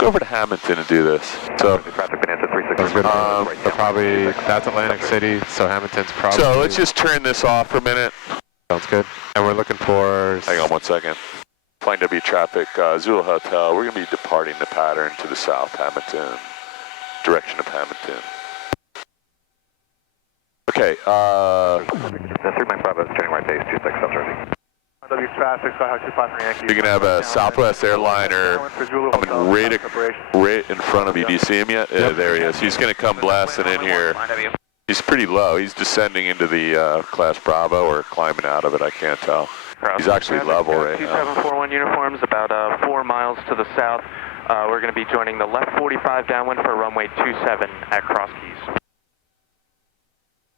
go over to Hamilton and do this. So, probably, that's Atlantic City, so Hamilton's probably... So let's just turn this off for a minute. Sounds good. And we're looking for... Hang on 1 second. Flying W traffic, Zulu Hotel. We're going to be departing the pattern to the south, Hamilton. Direction of Hamilton. Okay, That's 3 Mike Bravo, turning right base, 26 South W traffic, Skyhawk 253 Yankee. you're going to have a Southwest airliner coming right in front of you. Do you see him yet? Yep. There he is. He's going to come blasting in here. He's pretty low. He's descending into the class Bravo or climbing out of it. I can't tell. He's actually level right now. 2741 uniforms, about 4 miles to the south. We're going to be joining the left 45 downwind for runway 27 at Cross Keys.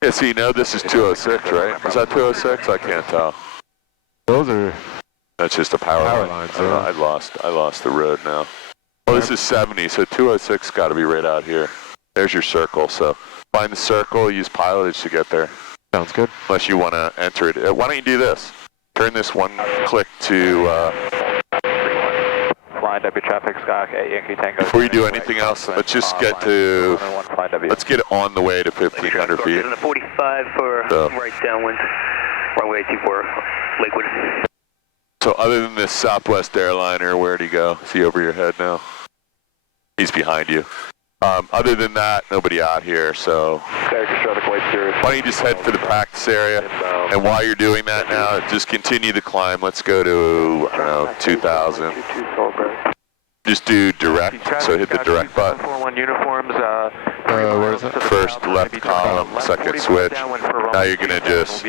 Yeah, so you know this is 206, right? Is that 206? I can't tell. Those are... That's just a power line. lines, I lost the road now. Oh, this is 70, so 206 got to be right out here. There's your circle, so find the circle, use pilotage to get there. Sounds good. Unless you want to enter it. Why don't you do this? Turn this one click to... Flying W traffic, Skyhawk 8 Yankee Tango. Before you do anything else, let's just get to... Let's get on the way to 1,500 feet. Getting a 45 for right downwind. Runway 24, Lakewood. So other than this Southwest airliner, where'd he go? Is he over your head now? He's behind you. Other than that, nobody out here, so... Why don't you just head for the practice area? And while you're doing that now, just continue the climb. Let's go to, I don't know, 2,000. Just do direct, so hit the direct button. 41 uniforms, where is it? First left column, second switch. Now you're gonna just,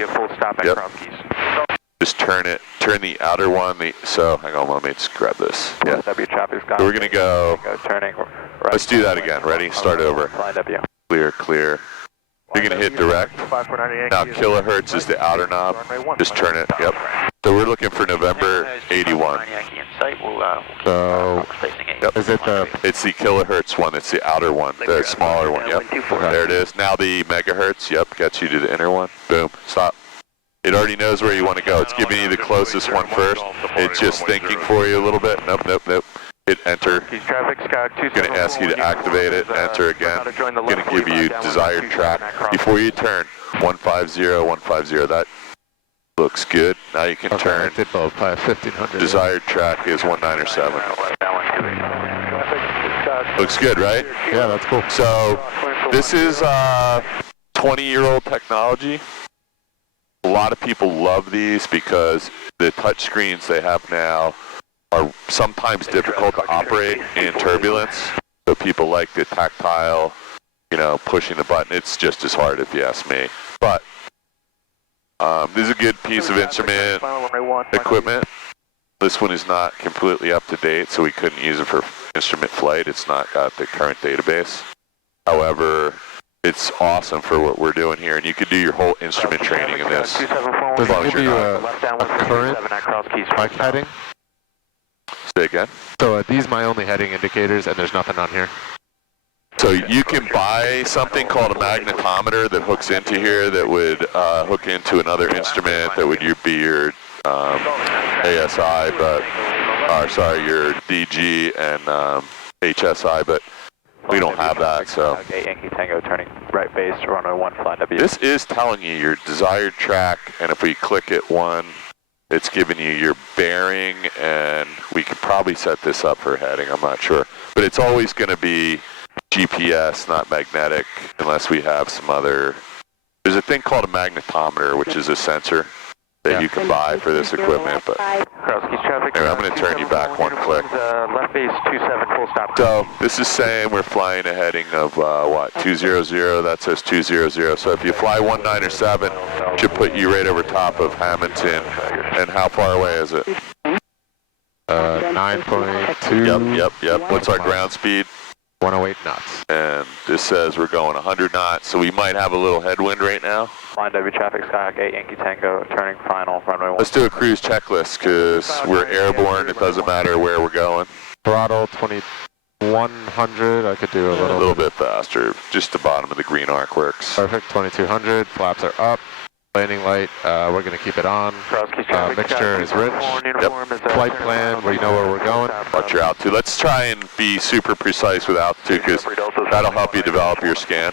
just turn the outer one. So hang on, let me just grab this. Yeah. So we're gonna go. Let's do that again. Ready? Start over. Clear, clear. You're gonna hit direct. Now kilohertz is the outer knob. Just turn it. Yep. So we're looking for November 81. So, Yep. is it the... It's the kilohertz one. It's the outer one, the smaller one. Yep. There it is. Now the megahertz. Yep. Gets you to the inner one. Boom. Stop. It already knows where you want to go. It's giving you the closest one first. It's just thinking for you a little bit. Nope, nope, nope. Hit enter. Going to ask you to activate it. Enter again. Going to give you desired track. Before you turn, 150, 150. That looks good. Now you can turn. I did both, 1500. Desired track is 197. Looks good, right? Yeah, that's cool. So this is 20-year-old technology. A lot of people love these because the touch screens they have now are sometimes difficult to operate in turbulence. So people like the tactile, you know, pushing the button. It's just as hard if you ask me. But this is a good piece of instrument equipment. This one is not completely up to date, so we couldn't use it for instrument flight. It's not got the current database. However, it's awesome for what we're doing here, and you can do your whole instrument training in this. Does it give you a current mic heading? Say again? So are these my only heading indicators, and there's nothing on here? So you can buy something called a magnetometer that hooks into here that would hook into another instrument that would be your ASI, but, sorry, your DG and HSI, but we don't have that, so. Yankee Tango turning right base, runway 1, flying W. This is telling you your desired track, and if we click it one, it's giving you your bearing, and we could probably set this up for heading, I'm not sure. But it's always going to be GPS, not magnetic, unless we have some other... There's a thing called a magnetometer, which is a sensor that you can buy for this equipment, but... Anyway, I'm going to turn you back one click. Left base 27, full stop. So, this is saying we're flying a heading of, what, 200, that says 200. So if you fly 197, it should put you right over top of Hamilton. And how far away is it? 9.2. Yep. What's our ground speed? 108 knots. And this says we're going 100 knots, so we might have a little headwind right now. Flying W traffic, Skyhawk 8 Yankee Tango, turning final, runway 1. Let's do a cruise checklist, because we're airborne, it doesn't matter where we're going. Throttle 2100, I could do a little... A little bit faster, just the bottom of the green arc works. Perfect, 2200, flaps are up. Landing light, we're going to keep it on. Mixture is rich. Flight plan, we know where we're going. Watch your altitude. Let's try and be super precise with altitude because that'll help you develop your scan.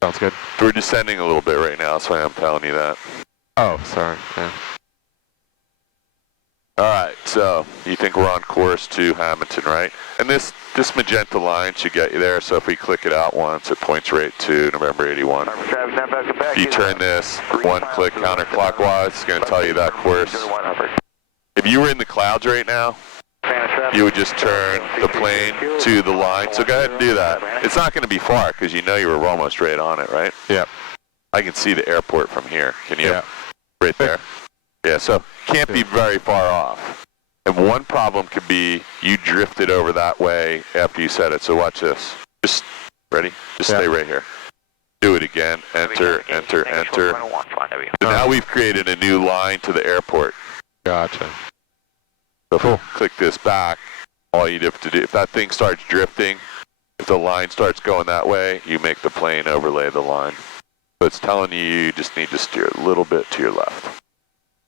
Sounds good. We're descending a little bit right now, so I'm telling you that. Oh, sorry. Yeah. All right, so you think we're on course to Hamilton, right? And this magenta line should get you there, so if we click it out once, it points right to November 81. If you turn this one click counterclockwise, it's going to tell you that course. If you were in the clouds right now, you would just turn the plane to the line. So go ahead and do that. It's not going to be far because you know you were almost right on it, right? Yeah. I can see the airport from here. Can you? Yeah. Right there. Yeah, so can't be very far off. And one problem could be you drifted over that way after you said it. So watch this. Just ready? Just stay right here. Do it again. Enter, enter, enter. So now we've created a new line to the airport. Gotcha. So if we click this back, all you'd have to do, if that thing starts drifting, if the line starts going that way, you make the plane overlay the line. So it's telling you just need to steer a little bit to your left.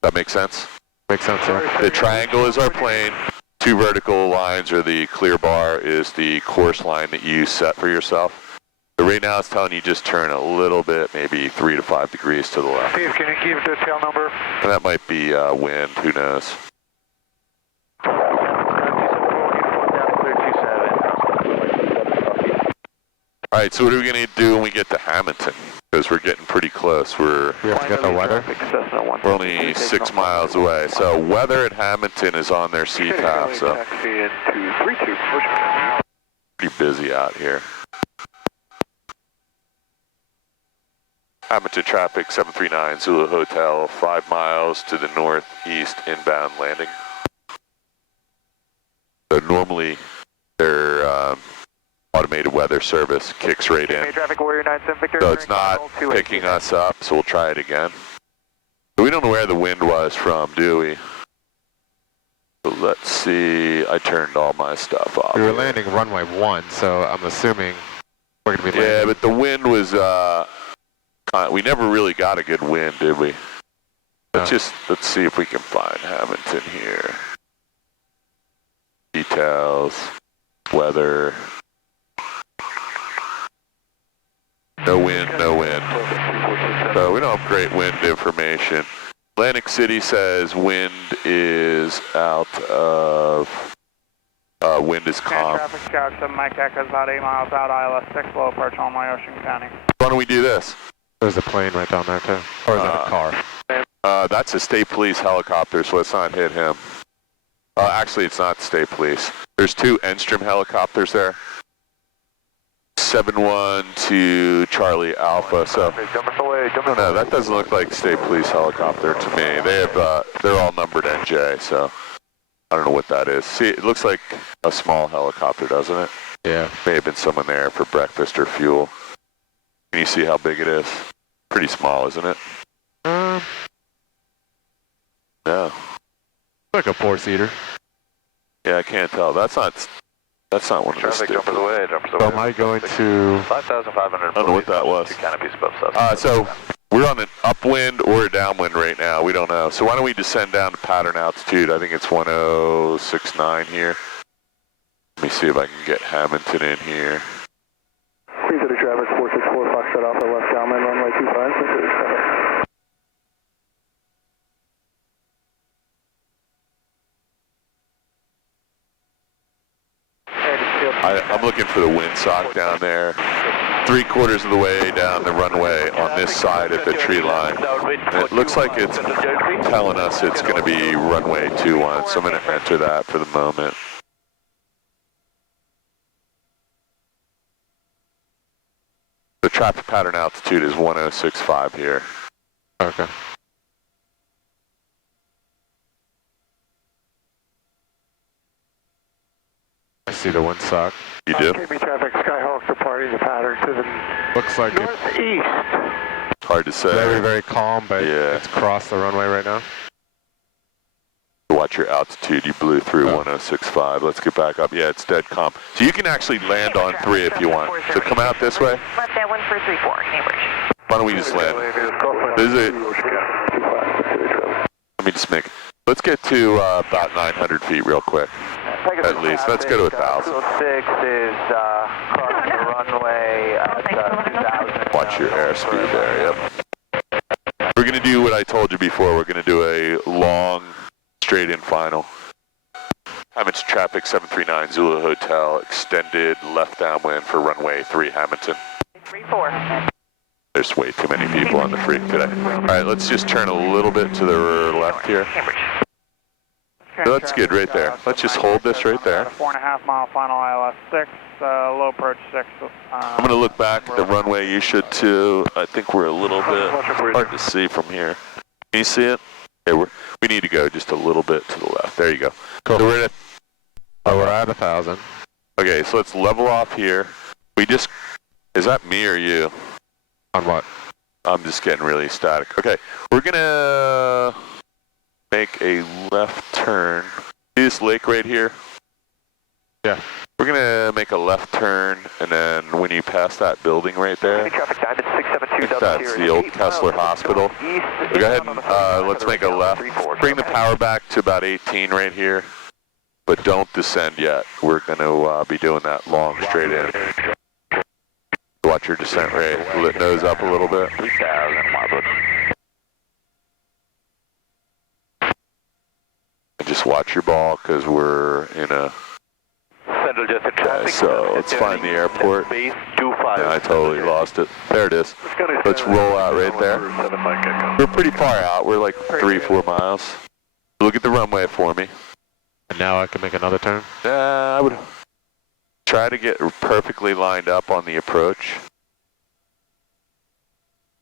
That makes sense? Makes sense, yeah. The triangle is our plane. Two vertical lines, or the clear bar, is the course line that you set for yourself. So right now it's telling you just turn a little bit, maybe 3 to 5 degrees to the left. Steve, can you keep the tail number? And that might be wind, who knows? All right, so what are we going to do when we get to Hamilton? Because we're getting pretty close. We have to get the weather. We're only 6 miles away. So weather at Hamilton is on their CTAF, so pretty busy out here. Hamilton traffic 739 Zulu Hotel, 5 miles to the northeast inbound landing. So normally their automated weather service kicks right in. So it's not picking us up, so we'll try it again. So we don't know where the wind was from, do we? So let's see. I turned all my stuff off. We were landing runway 1, so I'm assuming we're going to be landing. Yeah, but the wind was, we never really got a good wind, did we? Let's see if we can find Hamilton here. Details, weather. No wind, no wind. So we don't have great wind information. Atlantic City says wind is out of, wind is calm. Traffic Scout 7 Mike Echo is about 8 miles out, ILS 6, low approach on my Ocean County. Why don't we do this? There's a plane right down there too. Or is that a car? That's a state police helicopter, so let's not hit him. Actually, it's not state police. There's 2 Enstrom helicopters there. 712 Charlie Alpha. So no, that doesn't look like state police helicopter to me. They have they're all numbered NJ, so I don't know what that is. See, it looks like a small helicopter, doesn't it? Yeah. May have been someone there for breakfast or fuel. Can you see how big it is? Pretty small, isn't it? No. Like a 4-seater. Yeah, I can't tell. That's not one of the Traffic jumpers away, jumpers away. So am I going to... 5,500. I don't know what that was. Canopies above us. So we're on an upwind or a downwind right now. We don't know. So why don't we descend down to pattern altitude? I think it's 1069 here. Let me see if I can get Hamilton in here. 330 traffic, 464 Foxtrot Alpha, left downwind, runway 25, 330 traffic. I'm looking for the windsock down there. 3/4 of the way down the runway on this side of the tree line. And it looks like it's telling us it's going to be runway 21, so I'm going to enter that for the moment. The traffic pattern altitude is 1065 here. Okay. I see the windsock. You do? KB traffic, Skyhawks departing the pattern to the Looks like it's northeast. Hard to say. very, very calm, but Yeah. it's crossed the runway right now. Watch your altitude. You blew through 1065. Let's get back up. Yeah, it's dead calm. So you can actually land on 3 if you want. So come out this way. Left that one for 34, Cambridge. Why don't we just land? This is it. me just make, let's get to about 900 feet real quick. At least, let's go to 1,000. 206 is crossing the runway at 2,000. Watch your airspeed there, yep. We're going to do what I told you before. We're going to do a long straight-in final. Hamilton traffic 739 Zulu Hotel, extended left downwind for runway 3 Hamilton. 3-4. There's way too many people on the freak today. All right, let's just turn a little bit to the left here. That's good right there. Let's just hold this right there. 4.5 mile final ILS 6, low approach 6. I'm going to look back at the runway. You should too. I think we're a little bit hard to see from here. Can you see it? Okay, we need to go just a little bit to the left. There you go. Cool. So we're at 1,000. Okay, so let's level off here. Is that me or you? On what? I'm just getting really static. Okay, we're gonna make a left turn. See this lake right here? Yeah. We're gonna make a left turn, and then when you pass that building right there, I think that's the old Kessler Hospital. So go ahead and let's make a left. Bring the power back to about 18 right here, but don't descend yet. We're gonna be doing that long straight in. Watch your descent rate. Lit nose up a little bit. 3,000 And just watch your ball because we're in a. Central Justin traffic. So let's find the airport. Base 25. Yeah, I totally lost it. There it is. Let's roll out right there. We're pretty far out. We're like 3-4 miles. Look at the runway for me. And now I can make another turn? I would try to get perfectly lined up on the approach.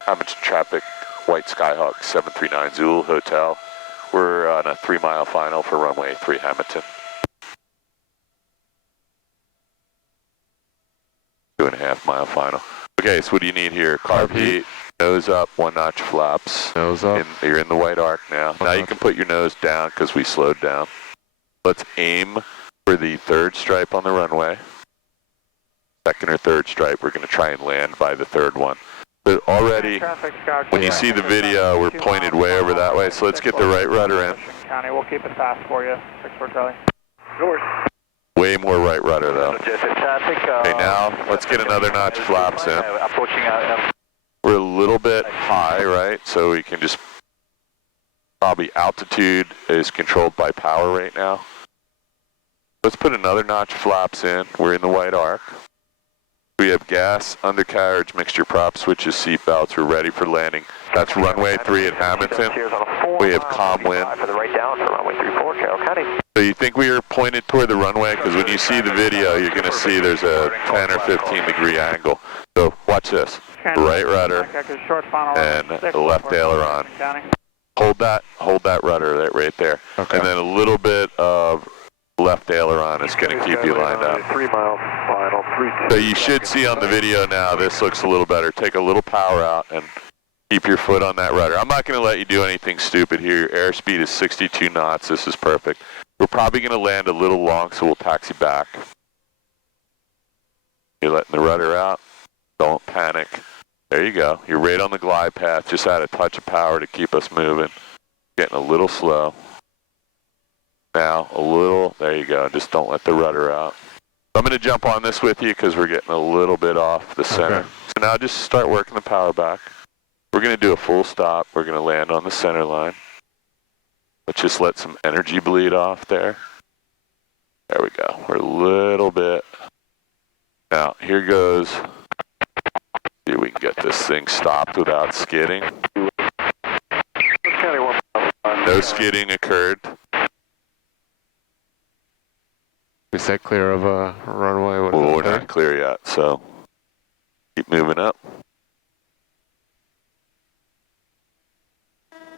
Hamilton traffic, White Skyhawk 739 Zulu Hotel. We're on a 3-mile final for runway 3 Hamilton. 2.5 mile final. Okay, so what do you need here? Carb heat, nose up, 1-notch flaps. Nose up. You're in the white arc now. Now you can put your nose down because we slowed down. Let's aim for the 3rd stripe on the runway. 2nd or 3rd stripe, we're going to try and land by the 3rd one. But already, when you see the video, we're pointed way over that way, so let's get the right rudder in. County, we'll keep it fast for you. 6-4 Charlie. Way more right rudder though. Okay, now let's get another notch flaps in. We're a little bit high, right? So we can just, probably altitude is controlled by power right now. Let's put another notch flaps in. We're in the white arc. We have gas, undercarriage, mixture prop switches, seat belts. We're ready for landing. That's runway 3 at Hamilton. We have calm wind. So you think we are pointed toward the runway? Because when you see the video, you're going to see there's a 10 or 15 degree angle. So watch this. Right rudder and the left aileron. Hold that rudder right there. Okay. And then a little bit of left aileron is going to keep you lined up. 3-mile final, 3-2. So you should see on the video now, this looks a little better. Take a little power out and keep your foot on that rudder. I'm not going to let you do anything stupid here. Your airspeed is 62 knots. This is perfect. We're probably going to land a little long, so we'll taxi back. You're letting the rudder out. Don't panic. There you go. You're right on the glide path. Just add a touch of power to keep us moving. Getting a little slow. Now, a little, there you go. Just don't let the rudder out. I'm going to jump on this with you because we're getting a little bit off the center. Okay. So now just start working the power back. We're going to do a full stop. We're going to land on the center line. Let's just let some energy bleed off there. There we go. We're a little bit. Now, here goes. See if we can get this thing stopped without skidding. No skidding occurred. We said clear of a runway. Well, we're not clear yet, so keep moving up.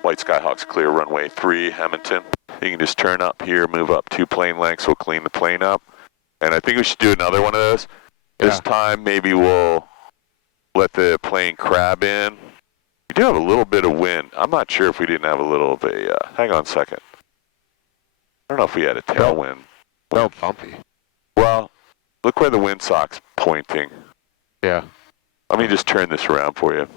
White Skyhawk's clear runway 3, Hamilton. You can just turn up here, move up 2 plane lengths, we'll clean the plane up. And I think we should do another one of those. This time, maybe we'll let the plane crab in. We do have a little bit of wind. I'm not sure if we didn't have a little of a, hang on a second. I don't know if we had a tailwind. Well, bumpy. Well, look where the windsock's pointing. Yeah. Let me just turn this around for you.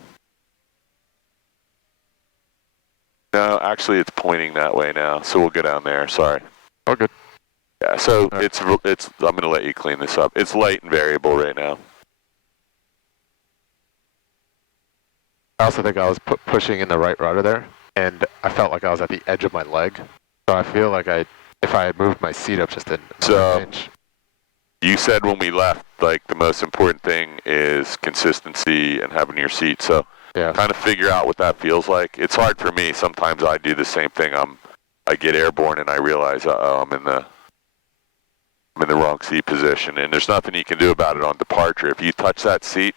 No, actually it's pointing that way now, so we'll go down there, sorry. Oh, good. Yeah, so Right. it's, I'm going to let you clean this up. It's light and variable right now. I also think I was pushing in the right rudder there, and I felt like I was at the edge of my leg. So I feel like if I had moved my seat up just an inch. You said when we left, like the most important thing is consistency and having your seat. So yeah, kind of figure out what that feels like. It's hard for me. Sometimes I do the same thing. I get airborne and I realize, I'm in the wrong seat position, and there's nothing you can do about it on departure. If you touch that seat,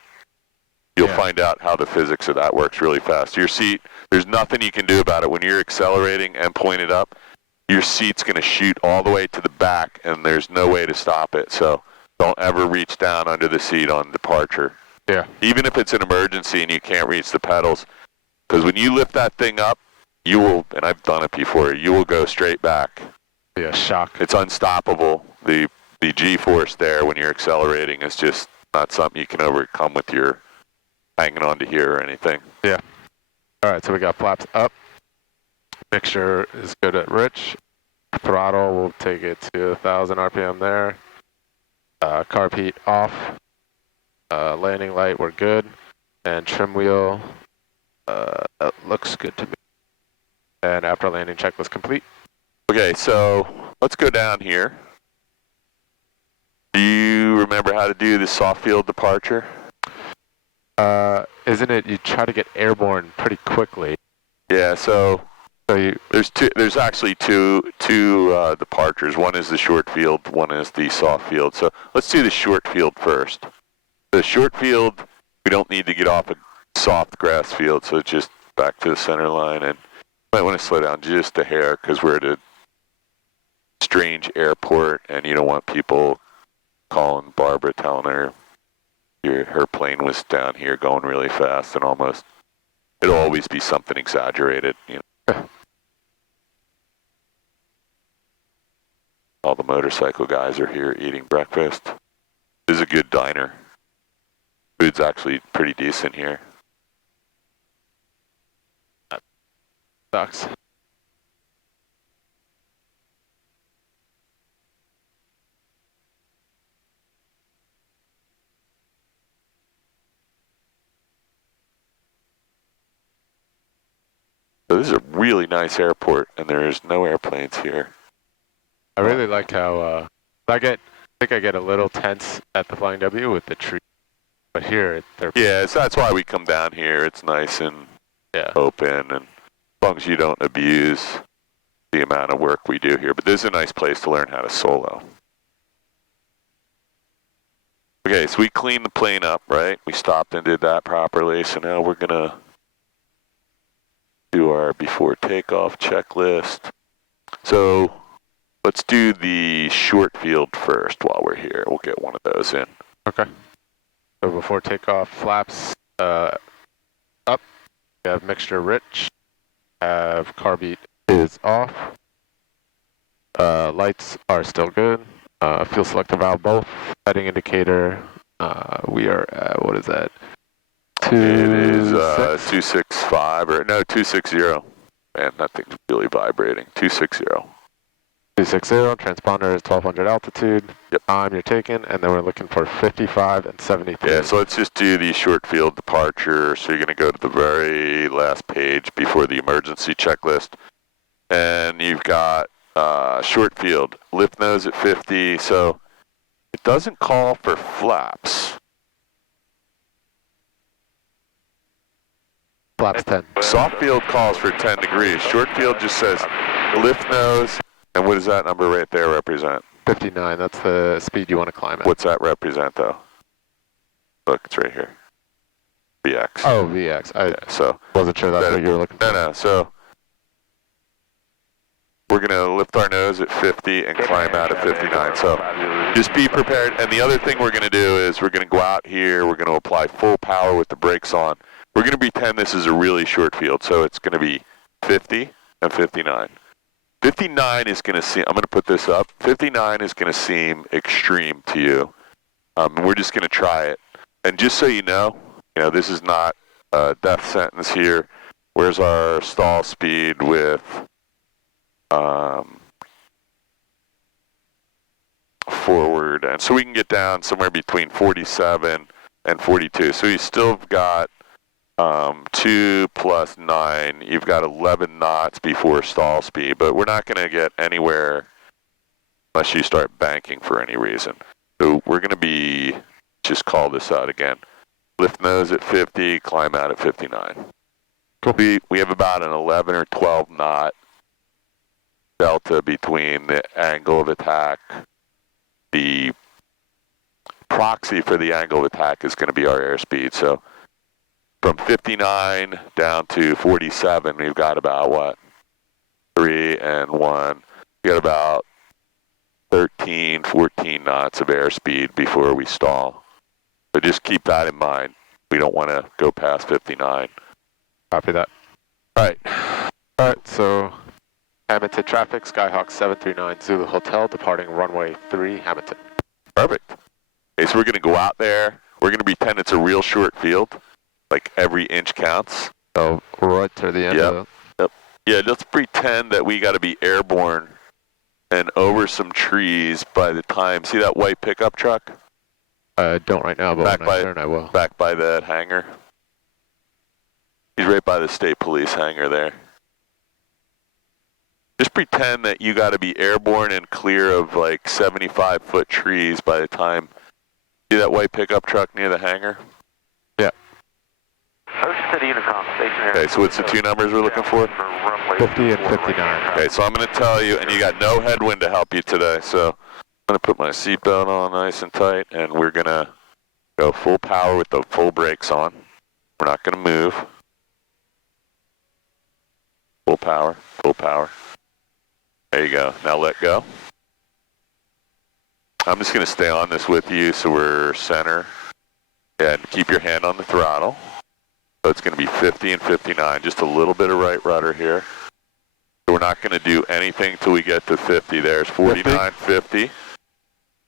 you'll find out how the physics of that works really fast. Your seat, there's nothing you can do about it. When you're accelerating and pointed up, your seat's going to shoot all the way to the back, and there's no way to stop it. So don't ever reach down under the seat on departure. Yeah. Even if it's an emergency and you can't reach the pedals, because when you lift that thing up, you will, and I've done it before, you will go straight back. Yeah, shock. It's unstoppable. The G-force there when you're accelerating is just not something you can overcome with your hanging on to here or anything. Yeah. All right, so we got flaps up. Mixture is good at rich. Throttle, we'll take it to 1,000 RPM there. Carb heat off. Landing light, we're good. And trim wheel, that looks good to me. And after landing checklist complete. Okay, so let's go down here. Do you remember how to do the soft field departure? Isn't it you try to get airborne pretty quickly? Yeah, so there's actually two departures. One is the short field, one is the soft field. So let's do the short field first. The short field, we don't need to get off a soft grass field, so just back to the center line, and you might want to slow down just a hair because we're at a strange airport and you don't want people calling Barbara telling her her plane was down here going really fast, and almost it'll always be something exaggerated, you know. All the motorcycle guys are here eating breakfast. This is a good diner. Food's actually pretty decent here. Sucks. So this is a really nice airport, and there's no airplanes here. I really like how I think I get a little tense at the Flying W with the tree, but here they're So that's why we come down here. It's nice and open, and as long as you don't abuse the amount of work we do here. But this is a nice place to learn how to solo. Okay, so we cleaned the plane up, right? We stopped and did that properly. So now we're gonna do our before takeoff checklist. So let's do the short field first while we're here. We'll get one of those in. Okay. So before takeoff, flaps up. We have mixture rich. Have carb heat is off. Lights are still good. Fuel selector valve both. Heading indicator. We are at, what is that? It is 265 or no 260. Man, that thing's really vibrating. 260. 260. Transponder is 1200 altitude. Yep. Time you're taking, and then we're looking for 55 and 73. Yeah, so let's just do the short field departure. So you're going to go to the very last page before the emergency checklist, and you've got short field lift nose at 50. So it doesn't call for flaps. Flaps 10. Soft field calls for 10 degrees. Short field just says lift nose, and what does that number right there represent? 59, that's the speed you want to climb at. What's that represent though? Look, it's right here. VX. Oh, VX. I so wasn't sure that's what you were looking for. No, so we're going to lift our nose at 50 and climb out at 59. So just be prepared. And the other thing we're going to do is we're going to go out here. We're going to apply full power with the brakes on. We're going to pretend this is a really short field. So it's going to be 50 and 59. 59 is going to seem, I'm going to put this up. 59 is going to seem extreme to you. We're just going to try it. And just so you know, this is not a death sentence here. Where's our stall speed with forward? And so we can get down somewhere between 47 and 42. So you still got 2 plus 9. You've got 11 knots before stall speed, but we're not going to get anywhere unless you start banking for any reason. So we're going to be, just call this out again, lift nose at 50, climb out at 59. Cool. We have about an 11 or 12 knot delta between the angle of attack. The proxy for the angle of attack is going to be our airspeed. So from 59 down to 47, we've got about what? 3 and 1. We got about 13, 14 knots of airspeed before we stall. So just keep that in mind. We don't want to go past 59. Copy that. All right, so Hamilton traffic, Skyhawk 739 Zulu Hotel, departing runway 3, Hamilton. Perfect. Okay, so we're going to go out there. We're going to pretend it's a real short field. Like every inch counts. So right to the end of it. Yep. Yeah, let's pretend that we got to be airborne and over some trees by the time. See that white pickup truck? I don't right now, but when I turn, I will. Back by that hangar. He's right by the state police hangar there. Just pretend that you got to be airborne and clear of like 75-foot trees by the time. See that white pickup truck near the hangar? Yeah. Ocean City Unicom, stationary. Okay, so what's the two numbers we're looking for? 50 and 59. Okay, so I'm going to tell you, and you got no headwind to help you today, so I'm going to put my seatbelt on nice and tight, and we're going to go full power with the full brakes on. We're not going to move. Full power, full power. There you go. Now let go. I'm just going to stay on this with you so we're center. And keep your hand on the throttle. So it's going to be 50 and 59, just a little bit of right rudder here. So we're not going to do anything till we get to 50. There's 49, 50.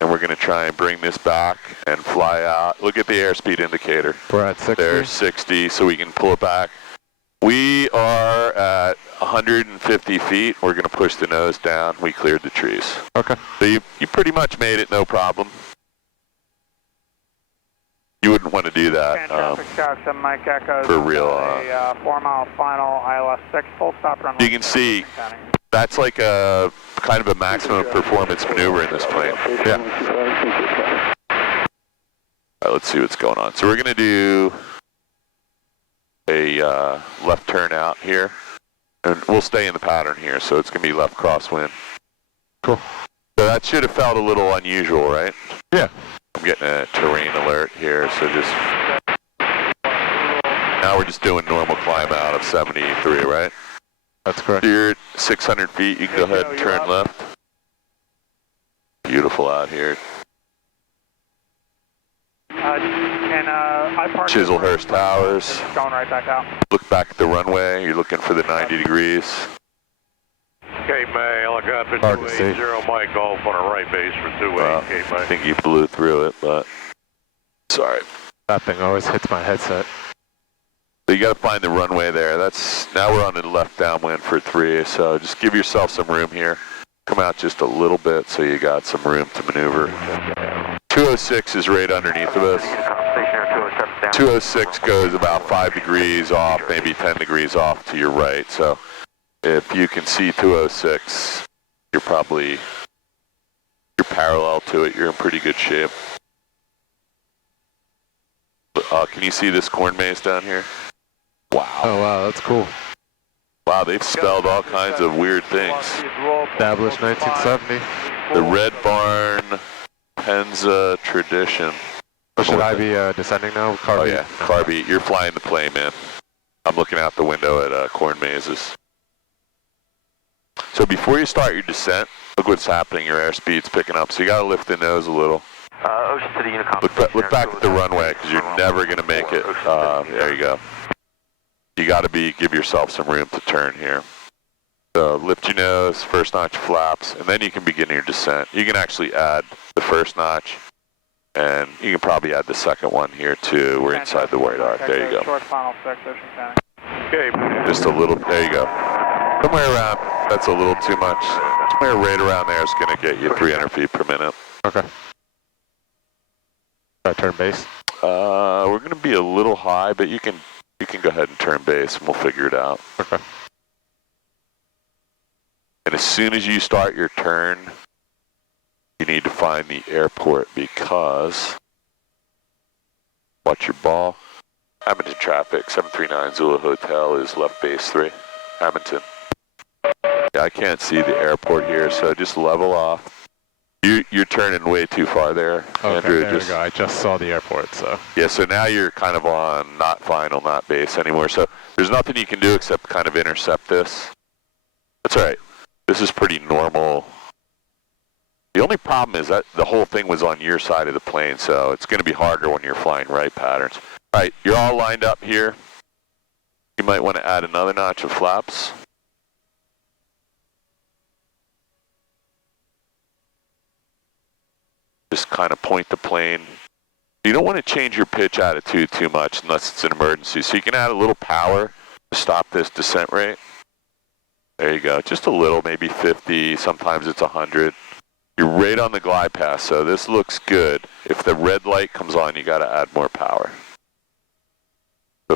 And we're going to try and bring this back and fly out. Look at the airspeed indicator. We're at 60. There's 60, so we can pull it back. We are at 150 feet. We're going to push the nose down. We cleared the trees. Okay. So you pretty much made it, no problem. You wouldn't want to do that. Traffic Scout 7 Mike Echo. For real. A 4-mile final, ILS 6, full stop runway. You can see that's like a kind of a maximum performance maneuver in this plane. Yeah. All right, let's see what's going on. So we're going to do a left turn out here, and we'll stay in the pattern here, so it's going to be left crosswind. Cool. So that should have felt a little unusual, right? Yeah. I'm getting a terrain alert here, so just... Now we're just doing normal climb out of 73, right? That's correct. So you're at 600 feet, you can go ahead and turn left. Beautiful out here. Chislehurst Towers. Going right back out. Look back at the runway. You're looking for the 90 degrees. Cape May, helicopter Hard to see. 280 Mike Golf on a right base for 28, Well, Cape I May. think you blew through it, but sorry. That thing always hits my headset. So you got to find the runway there. Now we're on the left downwind for 3, so just give yourself some room here. Come out just a little bit so you got some room to maneuver. 206 is right underneath of us. 206 goes about 5 degrees off, maybe 10 degrees off to your right. So if you can see 206, you're parallel to it. You're in pretty good shape. Can you see this corn maze down here? Wow. Oh, wow, that's cool. Wow, they've spelled all kinds of weird things. Established 1970. The Red Barn Penza tradition. So should I be descending now? Car Oh beat? yeah, car beat. You're flying the plane, man. I'm looking out the window at corn mazes. So before you start your descent, look what's happening. Your airspeed's picking up, so you got to lift the nose a little. Ocean City Unicom. Look back at the runway, because you're never going to make it. There you go. You got to give yourself some room to turn here. So lift your nose, first notch flaps, and then you can begin your descent. You can actually add the first notch, and you can probably add the second one here too. We're inside the white arc. There you go. Short final 6, Ocean County. Okay. Just a little, there you go. Somewhere around, that's a little too much. Somewhere right around there is going to get you 300 feet per minute. Okay. Turn base. We're going to be a little high, but you can go ahead and turn base and we'll figure it out. Okay. And as soon as you start your turn, you need to find the airport because, watch your ball. Hamilton traffic, 739 Zulu Hotel is left base 3, Hamilton. Yeah, I can't see the airport here, so just level off. You're turning way too far there, Okay, Andrew. there we go. I just saw the airport, so. Yeah, so now you're kind of on not final, not base anymore. So there's nothing you can do except kind of intercept this. That's all right. This is pretty normal. The only problem is that the whole thing was on your side of the plane, so it's going to be harder when you're flying right patterns. All right, you're all lined up here. You might want to add another notch of flaps. Just kind of point the plane. You don't want to change your pitch attitude too much unless it's an emergency. So you can add a little power to stop this descent rate. There you go, just a little, maybe 50, sometimes it's 100. You're right on the glide path, so this looks good. If the red light comes on, you got to add more power.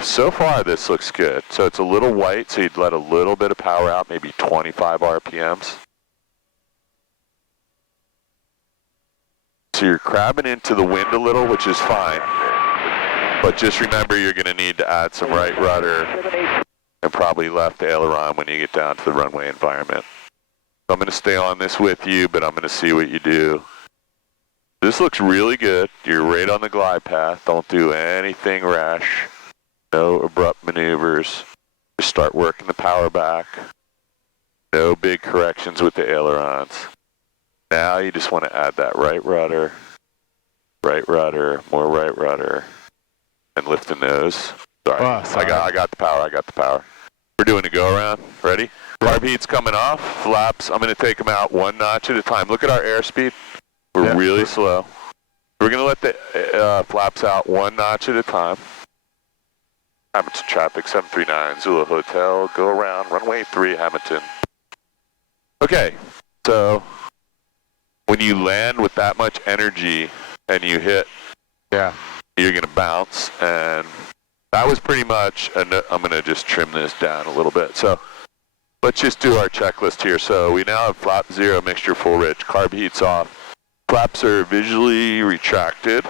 So far, this looks good. So it's a little white, so you'd let a little bit of power out, maybe 25 RPMs. So you're crabbing into the wind a little, which is fine. But just remember, you're going to need to add some right rudder and probably left aileron when you get down to the runway environment. So I'm going to stay on this with you, but I'm going to see what you do. This looks really good. You're right on the glide path. Don't do anything rash. No abrupt maneuvers. Just start working the power back. No big corrections with the ailerons. Now you just want to add that right rudder, more right rudder, and lift the nose. Sorry, I got the power. We're doing a go around. Ready? Carb heat's coming off. Flaps. I'm going to take them out one notch at a time. Look at our airspeed. We're really slow. We're going to let the flaps out one notch at a time. Hamilton traffic, 739 Zulu Hotel. Go around runway 3, Hamilton. Okay, so when you land with that much energy and you hit, you're going to bounce, and that was pretty much, I'm going to just trim this down a little bit. So let's just do our checklist here. So we now have flap 0, mixture full rich, carb heat's off. Flaps are visually retracted.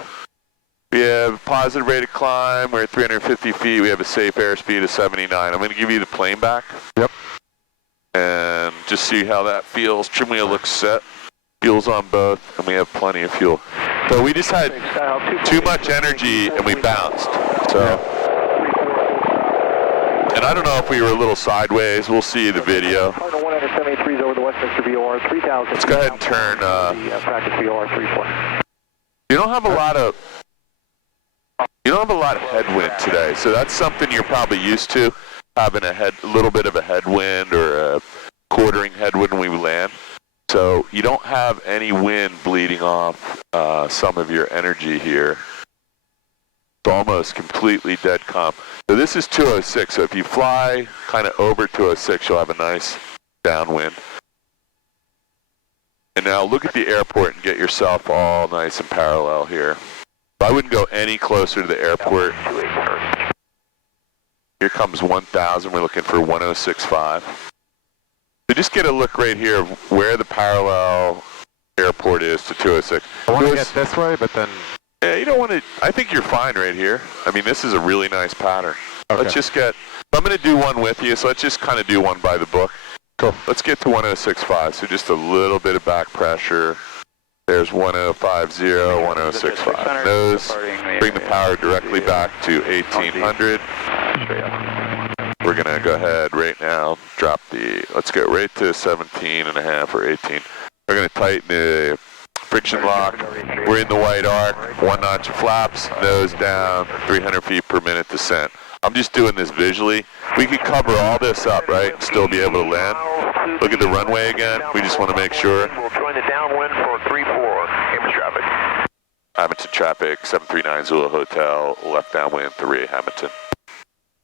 We have positive rate of climb, we're at 350 feet, we have a safe airspeed of 79. I'm going to give you the plane back. Yep. And just see how that feels. Trim wheel looks set. Fuel's on both, and we have plenty of fuel. So we just had too much energy, and we bounced. So, and I don't know if we were a little sideways. We'll see the video. Cardinal 173 is over the Westminster VOR 3000. Let's go ahead and turn. Practice VOR 34. You don't have a lot of headwind today, so that's something you're probably used to, having a little bit of a headwind or a quartering headwind when we land. So you don't have any wind bleeding off some of your energy here. It's almost completely dead calm. So this is 206, so if you fly kind of over 206, you'll have a nice downwind. And now look at the airport and get yourself all nice and parallel here. I wouldn't go any closer to the airport. Here comes 1,000, we're looking for 1065. So just get a look right here of where the parallel airport is to 206. I want to get this way, but then... Yeah, you don't want to... I think you're fine right here. I mean, this is a really nice pattern. Okay. Let's just get... I'm going to do one with you, so let's just kind of do one by the book. Cool. Let's get to 1065, so just a little bit of back pressure. There's 1050, 1065. Nose, bring the power directly back to 1800. We're going to go ahead right now, drop let's go right to 17 and a half or 18. We're going to tighten the friction lock. We're in the white arc, one notch of flaps, nose down, 300 feet per minute descent. I'm just doing this visually. We could cover all this up, right, and still be able to land. Look at the runway again. We just want to make sure. We'll join the downwind for 34, Hamilton traffic. Hamilton traffic, 739 Zulu Hotel, left downwind 3, Hamilton.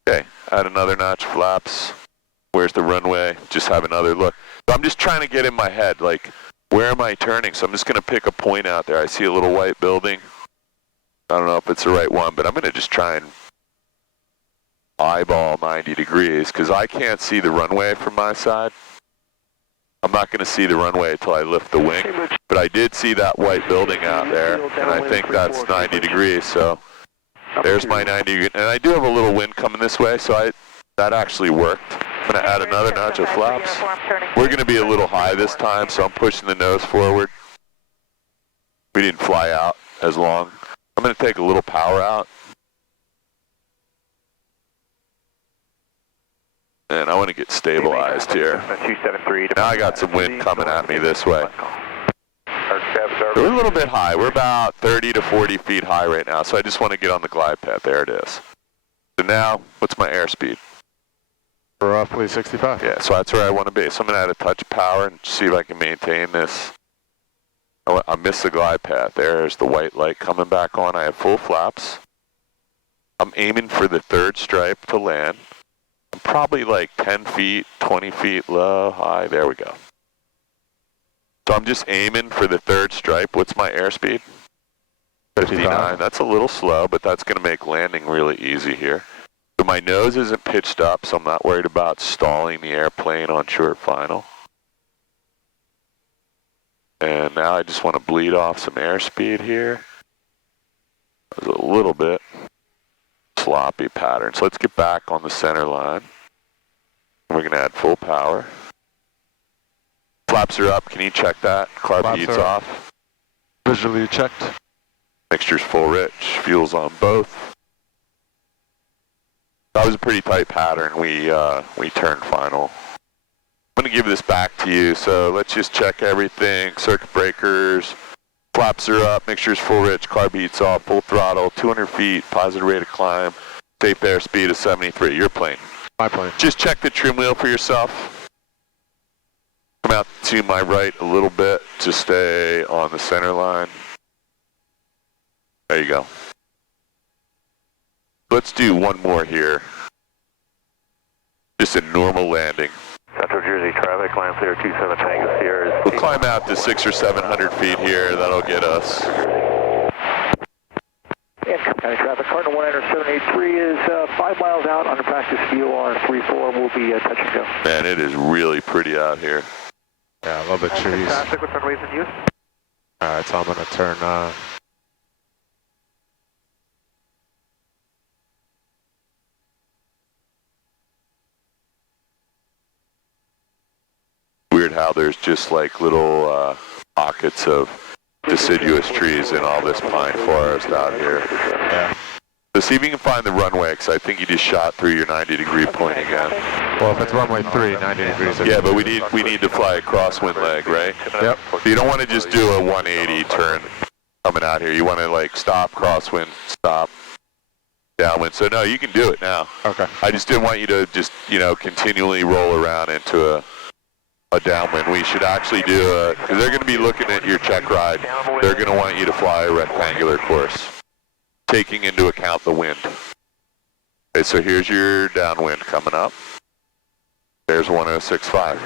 Okay, add another notch flaps. Where's the runway? Just have another look. So I'm just trying to get in my head, like, where am I turning? So I'm just going to pick a point out there. I see a little white building. I don't know if it's the right one, but I'm going to just try and eyeball 90 degrees because I can't see the runway from my side. I'm not going to see the runway until I lift the wing, but I did see that white building out there, and I think that's 90 degrees, so there's my 90 degree. And I do have a little wind coming this way, so that actually worked. I'm going to add another notch of flaps. We're going to be a little high this time, so I'm pushing the nose forward. We didn't fly out as long. I'm going to take a little power out. And I want to get stabilized here. 273. Now I got some wind coming at me this way. We're a little bit high. We're about 30 to 40 feet high right now, so I just want to get on the glide path. There it is. So now, what's my airspeed? Roughly 65. Yeah, so that's where I want to be. So I'm going to add a touch of power and see if I can maintain this. Oh, I missed the glide path. There's the white light coming back on. I have full flaps. I'm aiming for the third stripe to land. I'm probably like 10 feet, 20 feet low, high. There we go. So I'm just aiming for the third stripe. What's my airspeed? 59. That's a little slow, but that's going to make landing really easy here. So my nose isn't pitched up, so I'm not worried about stalling the airplane on short final. And now I just want to bleed off some airspeed here. That was a little bit sloppy pattern. So let's get back on the center line. We're going to add full power. Flaps are up. Can you check that? Carb heat's off. Visually checked. Mixture's full rich. Fuel's on both. That was a pretty tight pattern. We turned final. I'm going to give this back to you. So let's just check everything. Circuit breakers. Flaps are up, mixture's full rich, carb heat's off, full throttle, 200 feet, positive rate of climb, safe airspeed of 73. Your plane. My plane. Just check the trim wheel for yourself. Come out to my right a little bit to stay on the center line. There you go. Let's do one more here. Just a normal landing. Central Jersey traffic, line clear 27 Tango Sierra. We'll climb out to 600 or 700 feet here. That'll get us. County traffic, Cardinal 19783 is 5 miles out on the practice VOR 34. We'll be touch and go. Man, it is really pretty out here. Yeah, I love the trees. Traffic with runways in use. Alright, so I'm going to turn Weird how there's just like little pockets of deciduous trees in all this pine forest out here. Yeah. So see if you can find the runway, because I think you just shot through your 90-degree point again. Well, if it's runway 3, 90 degrees. Yeah, but we need to fly a crosswind leg, right? Yep. So you don't want to just do a 180 turn coming out here. You want to like stop, crosswind, stop, downwind. So no, you can do it now. Okay. I just didn't want you to just, continually roll around into a downwind. We should actually do because they're going to be looking at your check ride. They're going to want you to fly a rectangular course, taking into account the wind. Okay, so here's your downwind coming up. There's 1065.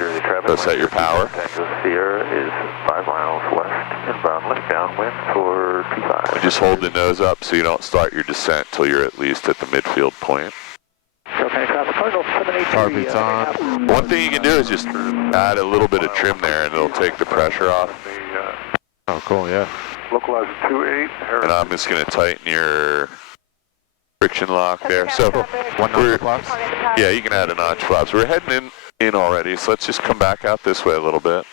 So set your power. Tango Sierra is 5 miles west, inbound left downwind for 25. Just hold the nose up so you don't start your descent till you're at least at the midfield point. Okay, traffic, Cardinal 783. Carb heat's on. One thing you can do is just add a little bit of trim there and it'll take the pressure off. Oh, cool, yeah. Localizer 28. And I'm just going to tighten your friction lock there. So One notch flaps. yeah, you can add a notch flaps. We're heading in already, so let's just come back out this way a little bit.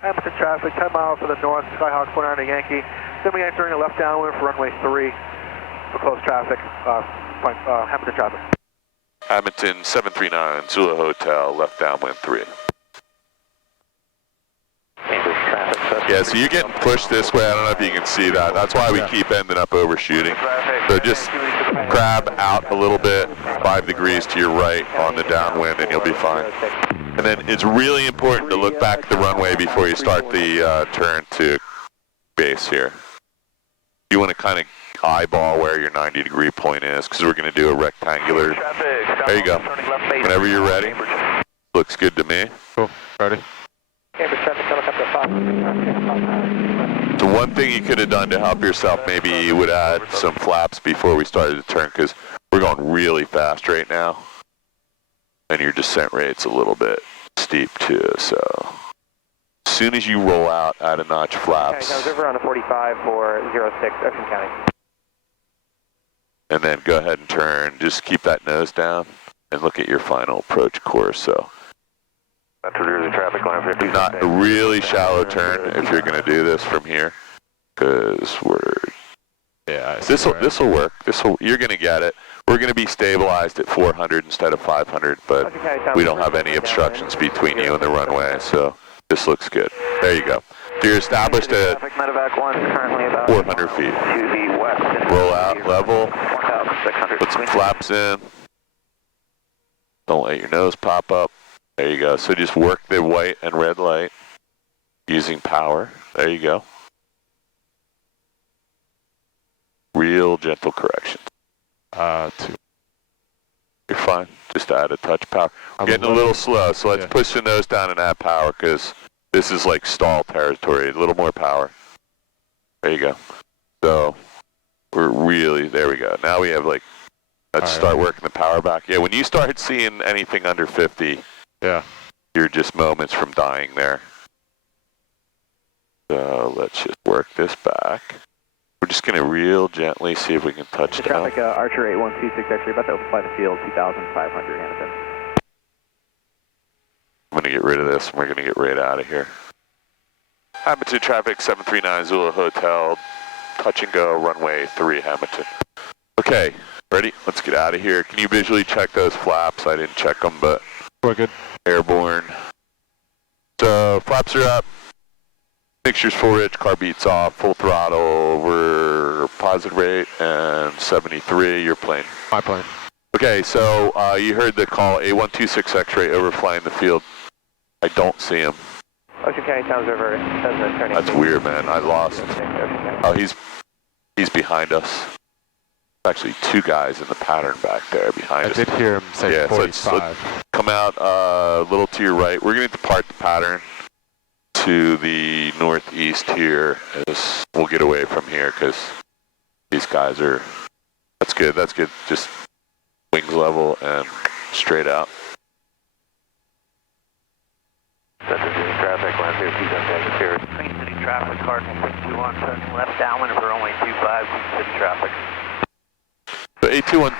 Hamilton traffic, 10 miles to the north, Skyhawk 49 Yankee. Then we entering a left downwind for runway 3 for close traffic, Hamilton traffic. Hamilton 739, Zulu Hotel, left downwind 3. Yeah, so you're getting pushed this way. I don't know if you can see that. That's why we keep ending up overshooting. So just grab out a little bit, 5 degrees to your right on the downwind, and you'll be fine. And then it's really important to look back at the runway before you start the turn to base here. You want to kind of eyeball where your 90-degree point is, because we're going to do a rectangular. There you go. Whenever you're ready. Looks good to me. Cool. Ready? So one thing you could have done to help yourself, maybe you would add some flaps before we started to turn, because we're going really fast right now. And your descent rate's a little bit steep too, so as soon as you roll out, add a notch flaps. Okay, I was over on the 45 for 06, Ocean County. And then go ahead and turn. Just keep that nose down and look at your final approach course. So traffic line 50. not a really shallow turn if you're going to do this from here, because this will work. You're going to get it. We're going to be stabilized at 400 instead of 500, but we don't have any obstructions between you and the runway, so this looks good. There you go. So you're established at 400 feet. Roll out, level, put some flaps in. Don't let your nose pop up. There you go. So just work the white and red light using power. There you go. Real gentle correction. 2. You're fine. Just add a touch power. We're getting a little slow, so let's push the nose down and add power, because this is like stall territory. A little more power. There you go. So we're really, there we go. Now we have like, let's start working the power back. Yeah, when you start seeing anything under 50, you're just moments from dying there. So let's just work this back. We're just going to real gently see if we can touch down. Traffic, Archer 8126 X-ray, about to overfly the field, 2,500 Hamilton. I'm going to get rid of this and we're going to get right out of here. Hamilton traffic, 739 Zulu Hotel, touch and go, runway 3, Hamilton. Okay, ready? Let's get out of here. Can you visually check those flaps? I didn't check them, but we're good. Airborne. So flaps are up. Mixture's full rich, car beats off, full throttle over positive rate, and 73, your plane. My plane. Okay, so you heard the call, A126 X-ray overflying the field. I don't see him. Ocean County Towns River, turning. That's weird, man. I lost. Oh, he's behind us. Actually, 2 guys in the pattern back there behind us. I did hear him say 45. So let's come out a little to your right. We're going to depart the pattern to the northeast here, as we'll get away from here, because these guys are, that's good, just wings level and straight out. Traffic, line 50, here. Queen City traffic, Cardinal 621, turning left downwind for only 25, Queen City traffic. So 821.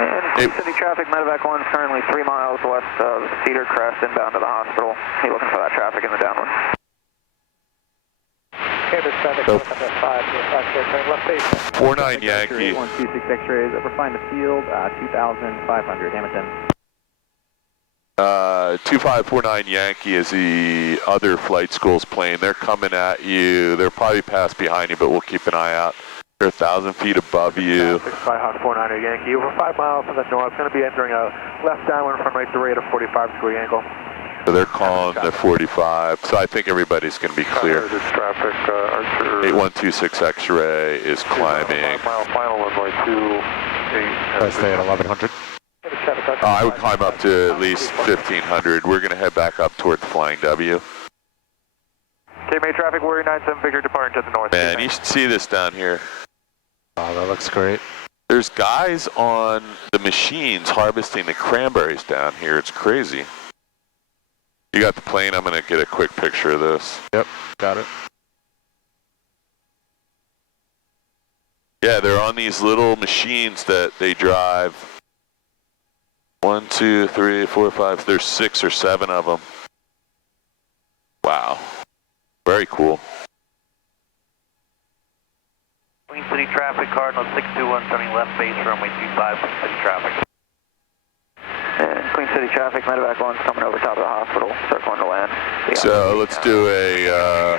And Queen City traffic, medevac 1, currently 3 miles west of Cedar Crest, inbound to the hospital. Be looking for that traffic in the downwind. Okay, this traffic, so, looking at 5, turning left base. 49 Yankee. 126 X-rays, overflying the field, 2,500, Hamilton. 2549 Yankee is the other flight school's plane. They're coming at you. They're probably past behind you, but we'll keep an eye out. They're 1,000 feet above you. Skyhawk 49er Yankee, over 5 miles to the north. Going to be entering a left downwind from right to rate at a 45-degree angle. So they're calling the 45. So I think everybody's going to be clear. Traffic, Archer 8126 X-ray is climbing. 5 mile final runway 2. I stay at 1100. I would climb up to at least 1,500. We're going to head back up toward the Flying W. KMA traffic, Warrior 97, Victor departing to the north. Man, you should see this down here. Oh, that looks great. There's guys on the machines harvesting the cranberries down here. It's crazy. You got the plane? I'm going to get a quick picture of this. Yep, got it. Yeah, they're on these little machines that they drive. 1, 2, 3, 4, 5. There's 6 or 7 of them. Wow. Very cool. Queen City traffic, Cardinal 621, turning left base, runway 25, Queen City traffic. And Queen City traffic, medevac 1's coming over top of the hospital, circling to land. So let's do a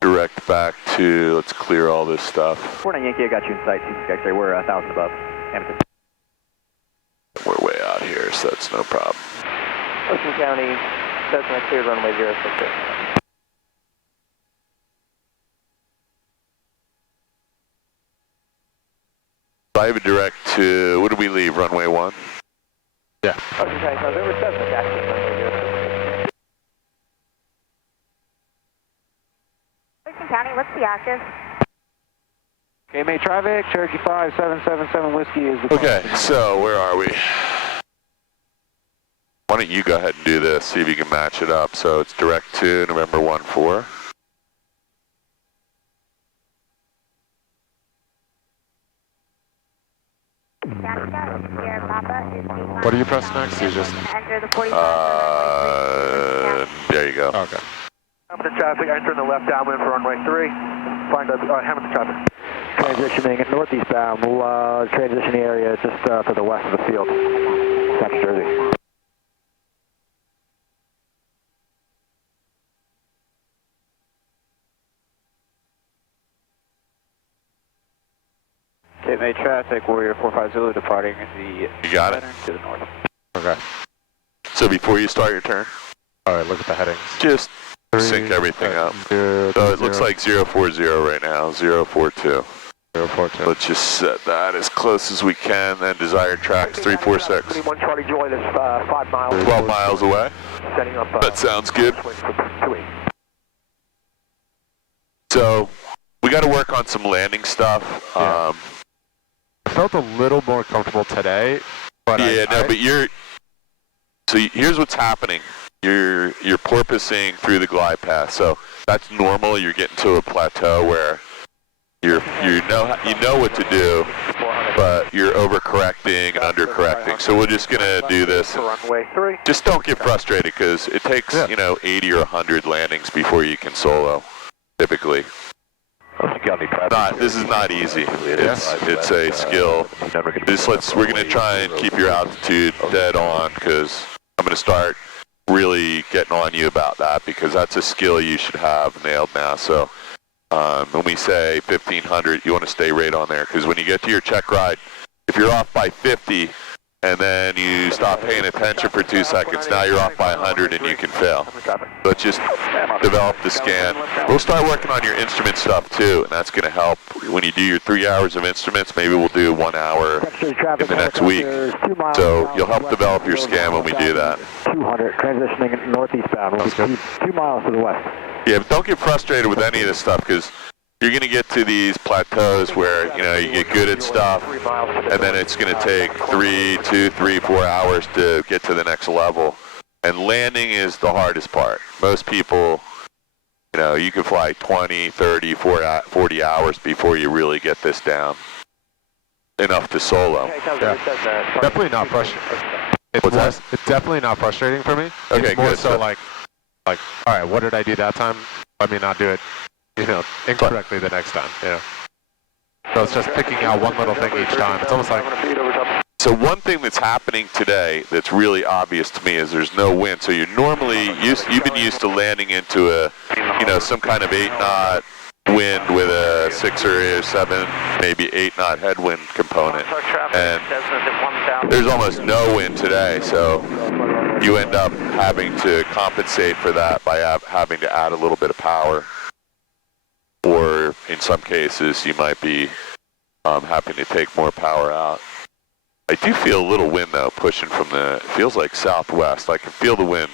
direct back to, let's clear all this stuff. 49 Yankee, I got you in sight, 26 X-ray, we're 1,000 above, Hamilton. We're way out here, so that's no problem. Ocean County, Cessna cleared runway 066. I have a direct to, what did we leave, runway 1? Yeah. Okay, so there was 7 taxi. Houston County, what's the active? KMA traffic, Cherokee 5777 Whiskey is the Okay, so where are we? Why don't you go ahead and do this, see if you can match it up. So it's direct to November 1-4. What do you press next? You just... Enter the 45. There you go. Okay. Hamilton traffic, entering the left downwind for runway 3. Find Hamilton traffic. Transitioning northeast bound, we'll transition the area just to the west of the field, Central Jersey. KMA traffic, Warrior 450 departing the You got it? to the north. Okay. So before you start your turn, All right, look at the headings. just sync everything up. So it looks like 040 right now, 042. 042. Let's just set that as close as we can, then desired tracks 346. 21 Charlie Joy, that's 5 miles. 12 miles away. Setting up. That sounds good. 28. So we got to work on some landing stuff. Yeah. I felt a little more comfortable today, but But you're. So here's what's happening. You're porpoising through the glide path, so that's normal. You're getting to a plateau where you know what to do, but you're overcorrecting and undercorrecting. So we're just gonna do this. Runway 3. Just don't get frustrated because it takes 80 or 100 landings before you can solo. Typically. This is not easy. It's a skill. We're gonna try and keep your altitude dead on because I'm gonna start really getting on you about that because that's a skill you should have nailed now. So when we say 1500, you want to stay right on there because when you get to your check ride, if you're off by 50 and then you stop paying attention for 2 seconds, now you're off by 100 and you can fail. Let's just develop the scan. We'll start working on your instrument stuff too, and that's going to help. When you do your 3 hours of instruments, maybe we'll do 1 hour in the next week. So you'll help develop your scan when we do that. 200, transitioning northeast bound, we'll be 2 miles to the west. Yeah, but don't get frustrated with any of this stuff because you're going to get to these plateaus where, you get good at stuff, and then it's going to take 2, 3, 4 hours to get to the next level. And landing is the hardest part. Most people, you can fly 20, 30, 40 hours before you really get this down. Enough to solo. Yeah. Definitely not frustrating. It's definitely not frustrating for me. Okay, it's more good. so like, all right, what did I do that time? Let me not do it, incorrectly the next time. So it's just picking out one little thing each time. It's almost like. So one thing that's happening today that's really obvious to me is there's no wind. So you're normally you've been used to landing into a, some kind of 8-knot wind with a 6 or 7, maybe 8-knot headwind component. And there's almost no wind today, so you end up having to compensate for that by having to add a little bit of power. Or in some cases, you might be having to take more power out. I do feel a little wind though, pushing from it feels like southwest. I can feel the wind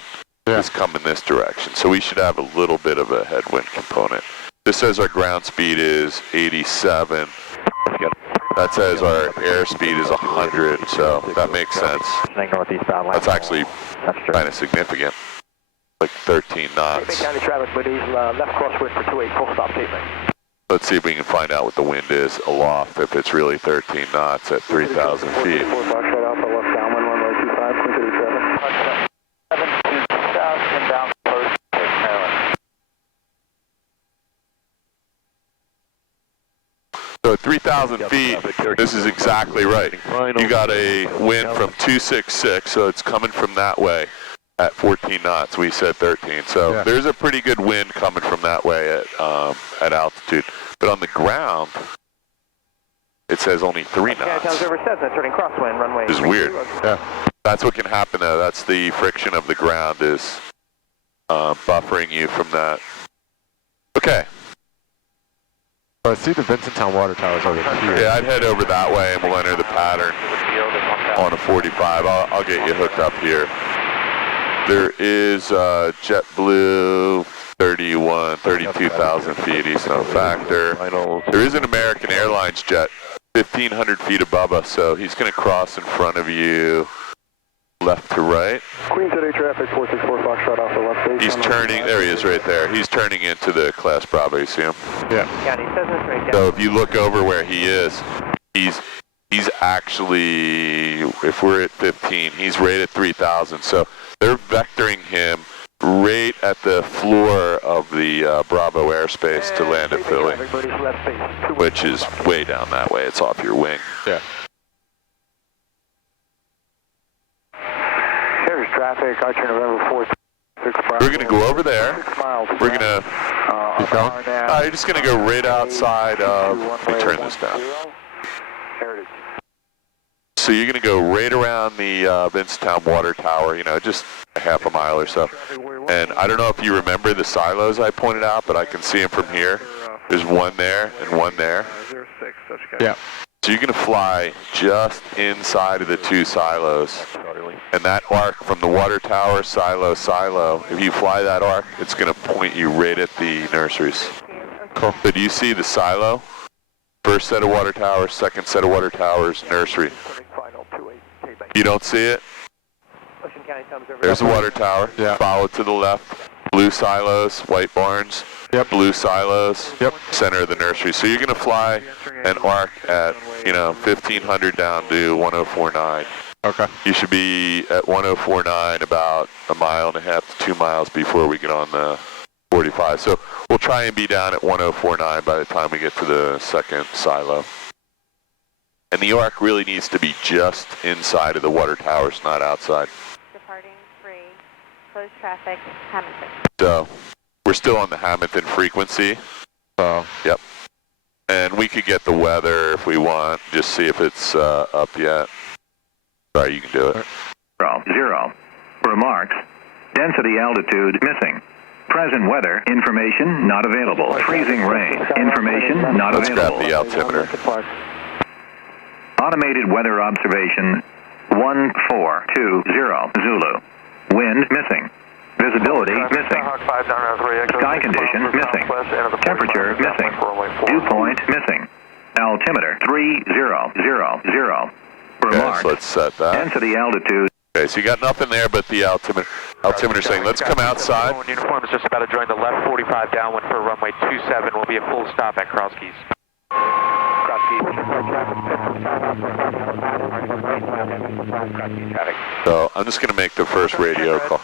is coming this direction. So we should have a little bit of a headwind component. This says our ground speed is 87. That says our airspeed is 100, so that makes sense. That's actually kind of significant, like 13 knots. County traffic, please, left crosswind for 28, full stop statement. Let's see if we can find out what the wind is aloft, if it's really 13 knots at 3,000 feet. So at 3,000 feet, this is exactly right. You got a wind from 266, so it's coming from that way at 14 knots. We said 13. So there's a pretty good wind coming from that way at altitude. But on the ground, it says only 3 knots. Turning crosswind, runway. Which is weird. Yeah. That's what can happen though. That's the friction of the ground is buffering you from that. Okay. Oh, I see the Vincenttown water towers over here. Yeah, I'd head over that way and we'll enter the pattern on a 45. I'll get you hooked up here. There is JetBlue 32,000 feet, East no factor. There is an American Airlines jet 1,500 feet above us, so he's going to cross in front of you, left to right. Queen City traffic 464 Foxtrot off the left base. He's turning, there he is right there. He's turning into the Class Bravo, you see him? Yeah. So if you look over where he is, he's actually, if we're at 15, he's right at 3,000. So they're vectoring him right at the floor of the Bravo airspace to land at Philly, which is way down that way. It's off your wing. Yeah. There's traffic, Archer November 4. We're going to go over there. 6 miles. We're going to, Keep going? you're just going to go right outside of, let me turn this down. So you're going to go right around the Vincenttown water tower, you know, just a half a mile or so. And I don't know if you remember the silos I pointed out, but I can see them from here. There's one there and one there. Yeah. So you're going to fly just inside of the two silos. And that arc from the water tower, silo, if you fly that arc, it's going to point you right at the nurseries. Cool. So do you see the silo? First set of water towers, second set of water towers, nursery. You don't see it? There's the water tower. Yeah. Follow to the left. Blue silos, white barns. Yep. Blue silos. Yep. Center of the nursery. So you're going to fly an arc at, 1,500 down to 1,049. Okay. You should be at 1,049 about 1.5 miles to 2 miles before we get on the 45. So we'll try and be down at 1,049 by the time we get to the second silo. And the arc really needs to be just inside of the water towers, not outside. Departing 3, closed traffic, Hamilton. So we're still on the Hamilton frequency. So, yep. And we could get the weather if we want, just see if it's up yet. Sorry, you can do it. 0. Remarks. Density altitude missing. Present weather information not available. Freezing rain information not Let's available. grab the altimeter. Automated weather observation 1420 Zulu. Wind missing. Visibility missing. Sky condition missing. Temperature missing. Dew point missing. Altimeter 3000. Okay, Remarks. so let's set that. Density altitude. Okay, so you got nothing there but the altimeter. Altimeter saying, let's come outside. Uniform is just about to join the left 45 downwind for runway 27. Will be a full stop at Cross Keys. So I'm just going to make the first radio call.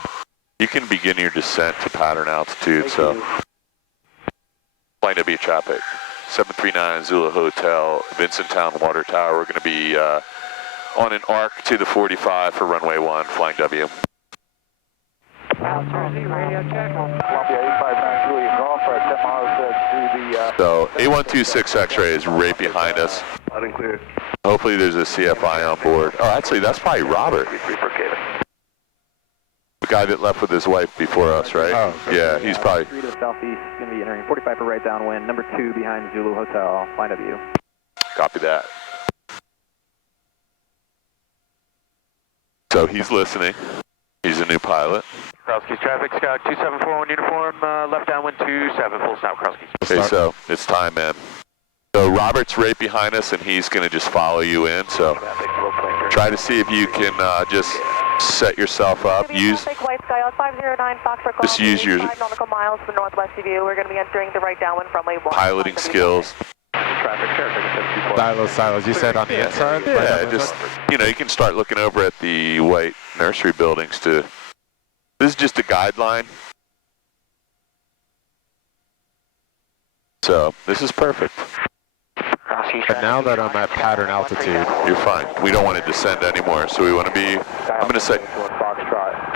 You can begin your descent to pattern altitude. So Flight W traffic, 739 Zulu Hotel, Vincenttown Water Tower. We're going to be on an arc to the 45 for runway 1, flying W. So A126 X-ray is right behind us. Hopefully there's a CFI on board. Oh, actually, that's probably Robert. The guy that left with his wife before us, right? Oh, okay. Yeah, he's probably... 3 to the southeast, going to be entering 45 for right downwind, number 2 behind Zulu Hotel, flying W. Copy that. So he's listening. He's a new pilot. Cross Keys traffic, Scout 2741 uniform, left downwind 27, full stop, Cross Keys. Okay, so it's time, man. So Robert's right behind us, and he's going to just follow you in. So try to see if you can just set yourself up. Just use your 5 nautical miles to the northwest of you. We're going to be entering the right downwind runway 1. piloting skills. silos. You said on the inside? Yeah, just, you can start looking over at the white nursery buildings too. This is just a guideline. So this is perfect. And now that I'm at pattern altitude, You're fine. We don't want to descend anymore, so we want to be, I'm going to say,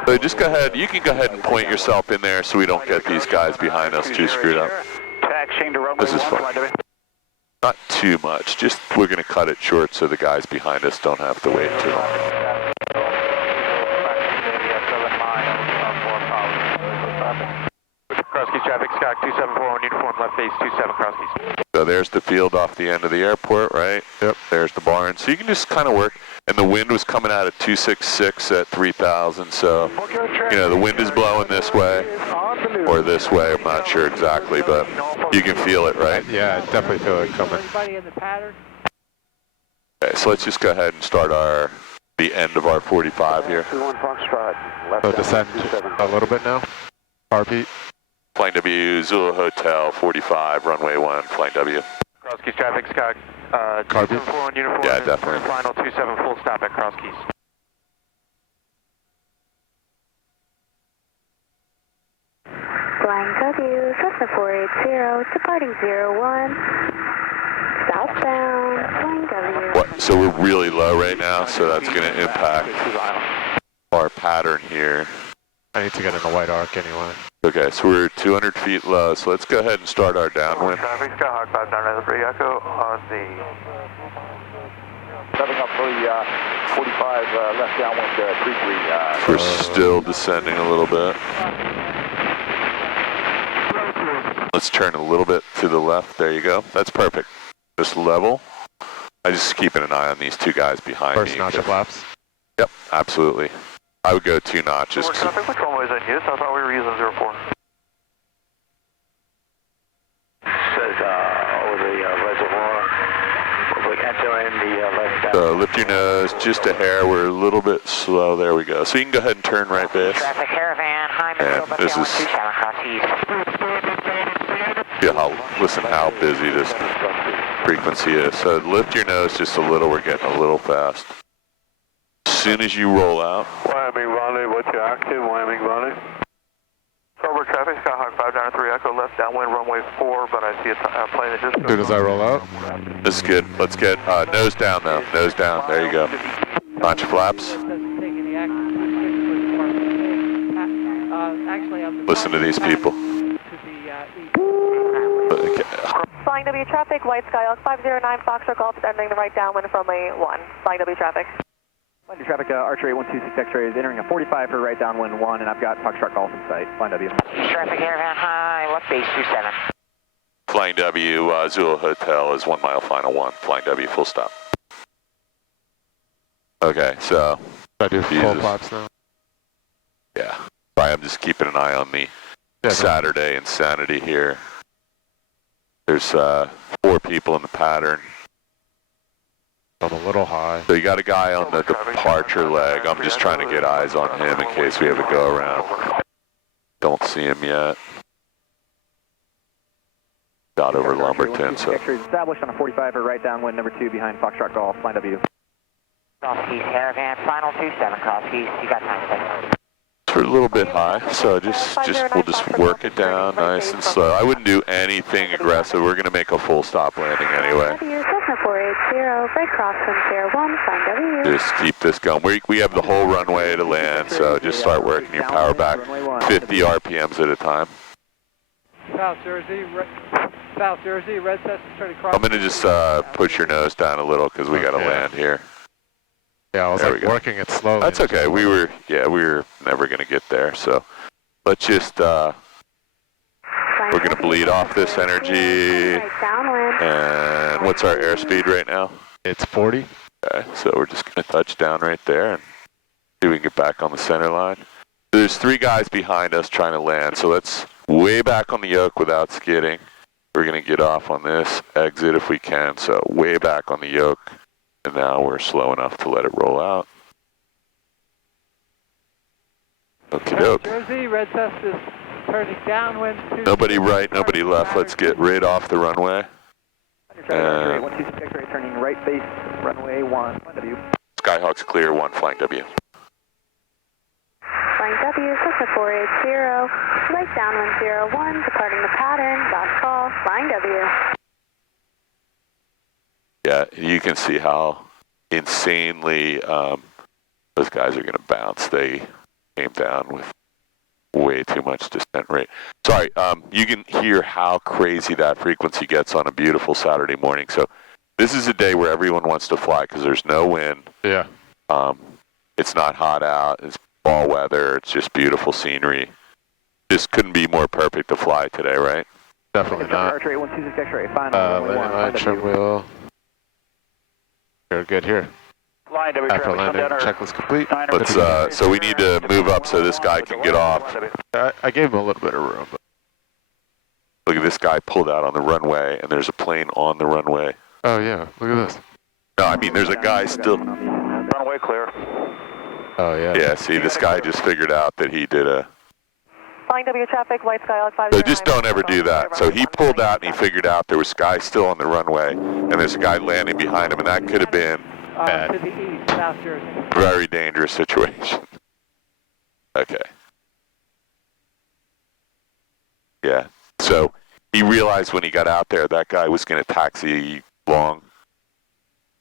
so just go ahead, you can go ahead and point yourself in there so we don't get these guys behind us too screwed up. This is fun. Not too much, just we're going to cut it short so the guys behind us don't have to wait too long. Cross Keys traffic, Scout 2741 uniform, left base 27, Cross Keys. So So there's the field off the end of the airport, right? Yep. There's the barn. So you can just kind of work. And the wind was coming out at 266 at 3,000. So, you know, the wind is blowing this way or this way. I'm not sure exactly, but you can feel it, right? Yeah, I definitely feel it coming. Okay, so let's just go ahead and start the end of our 45 here. So descend a little bit now. RP. Flying W, Zulu Hotel, 45, runway 1, flying W. Cross Keys traffic, Scott. Carbon? 274 on uniform. Yeah, definitely. Final 27 full stop at Cross Keys. Flying W, Cessna 480, departing 01, southbound, flying W. What? So we're really low right now, so that's going to impact our pattern here. I need to get in a white arc anyway. Okay, so we're 200 feet low, so let's go ahead and start our downwind. Traffic, Skyhawk 593 Echo on the... Stepping up for the 45 left downwind 33. We're still descending a little bit. Let's turn a little bit to the left. There you go. That's perfect. Just level. I'm just keeping an eye on these two guys behind me. First notch of flaps. Yep, absolutely. I would go 2 notches. Traffic, which runway is in use? I thought we were using 04. Says over the reservoir. We'll enter in the left. So lift your nose just a hair. We're a little bit slow. There we go. So you can go ahead and turn right base. Traffic caravan, high And this is, listen how busy this frequency is. So lift your nose just a little. We're getting a little fast. As soon as you roll out. Wyoming Valley, what's your active, Wyoming Valley? Cobra traffic, Skyhawk 593 Echo, left downwind, runway 4, but I see a plane that just... As soon as I roll out. This is good. Let's get nose down though. Nose down. There you go. Notch flaps. Listen to these people. Okay. Flying W traffic, White Skyhawk 509, Foxtrot Golf, entering the right downwind from runway 1. Flying W traffic. Flying traffic, Archer 8126 X-ray is entering a 45 for right downwind 1, and I've got Foxtrot Golf in sight. Flying W. Traffic caravan, high, left base 27. Flying W, Zulu Hotel is 1 mile final 1. Flying W, full stop. Okay, so. I do full flaps now. Yeah. Sorry, I'm just keeping an eye on the Saturday insanity here. There's 4 people in the pattern. I'm a little high. So you got a guy on the departure leg. I'm just trying to get eyes on him in case we have a go around. Don't see him yet. Got over Lumberton. So. Established on a 45 for right downwind number 2 behind Foxtrot Golf. Flying W. Cross Keys caravan, final 27, Cross Keys, you got time. We're a little bit high, so we'll just work it down nice and slow. I wouldn't do anything aggressive. We're gonna make a full stop landing anyway. Cessna 480, right crosswind 01, flying W. Just keep this going. We have the whole runway to land, so just start working your power back 50 RPMs at a time. South Jersey, red Cessna turning cross. I'm gonna just push your nose down a little because we gotta land here. Yeah, I was like working it slowly. That's okay. We were never gonna get there. So let's just we're gonna bleed off this energy. And what's our airspeed right now? It's 40. Okay, so we're just gonna touch down right there and see if we can get back on the center line. There's 3 guys behind us trying to land, so let's way back on the yoke without skidding. We're gonna get off on this exit if we can. So way back on the yoke. And now we're slow enough to let it roll out. Okie doke. Jersey, red Cessna is turning downwind. Nobody right, nobody left. Let's get right off the runway. And 126 turning right base, runway 1. W. Skyhawk's clear, 1 flying W. Flying W, Cessna 480, right downwind 01, departing the pattern, last call, flying W. Yeah, you can see how insanely those guys are going to bounce. They came down with way too much descent rate. Sorry, you can hear how crazy that frequency gets on a beautiful Saturday morning. So this is a day where everyone wants to fly because there's no wind. Yeah. It's not hot out. It's fall weather. It's just beautiful scenery. This couldn't be more perfect to fly today, right? Definitely not. Archer 8126 X-ray, final. Landing line, trim wheel. You're good here. Line W After traffic, landing, come down checklist complete. Let's, so we need to move up so this guy can get off. I gave him a little bit of room. But... Look at this guy pulled out on the runway, and there's a plane on the runway. Oh yeah, look at this. No, I mean, there's a guy still. Runway clear. Oh yeah. Yeah, see, this guy just figured out that he did a... Flying W traffic, white sky, Alex 5. So just don't ever do that. So he pulled out and he figured out there was guys still on the runway, and there's a guy landing behind him, and that could have been To the east, faster. a very dangerous situation. Okay. Yeah. So he realized when he got out there that guy was going to taxi long,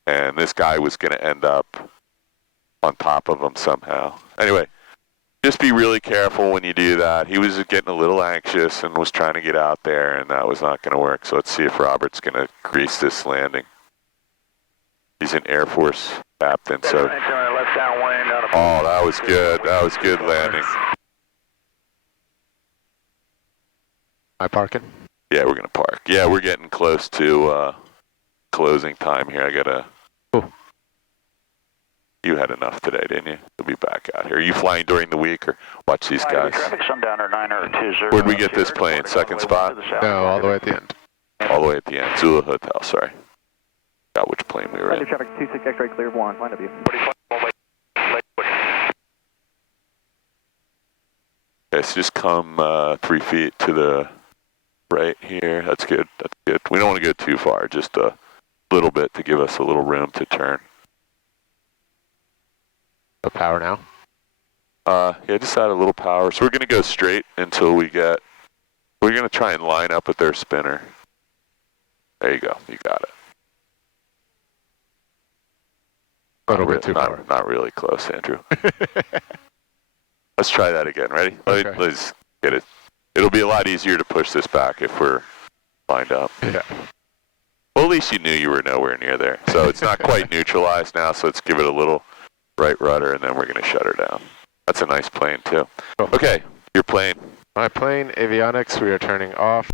and this guy was going to end up on top of him somehow. Anyway, just be really careful when you do that. He was getting a little anxious and was trying to get out there, and that was not going to work. So let's see if Robert's going to grease this landing. He's an Air Force captain, so... Oh, that was good. That was good landing. Am I parking? Yeah, we're going to park. Yeah, we're getting close to closing time here. I got to... Cool. You had enough today, didn't you? You'll be back out here. Are you flying during the week, or watch these guys? Traffic Sundowner 920. Where'd we get this plane? Second spot? No, all the way at the end. All the way at the end. Zulu Hotel, sorry. Got which plane we were in. Traffic 26 X-ray, clear of 1, line W. Okay, so just come 3 feet to the right here. That's good. That's good. We don't want to go too far, just a little bit to give us a little room to turn. No power now? Yeah, just add a little power. So we're going to go straight until we get... We're going to try and line up with their spinner. There you go. You got it. A little bit too far. Not really close, Andrew. Let's try that again. Ready? Okay. Let's get it. It'll be a lot easier to push this back if we're lined up. Yeah. Well, at least you knew you were nowhere near there. So it's not quite neutralized now, so let's give it a little right rudder, and then we're going to shut her down. That's a nice plane, too. Cool. Okay, your plane. My plane, avionics, we are turning off.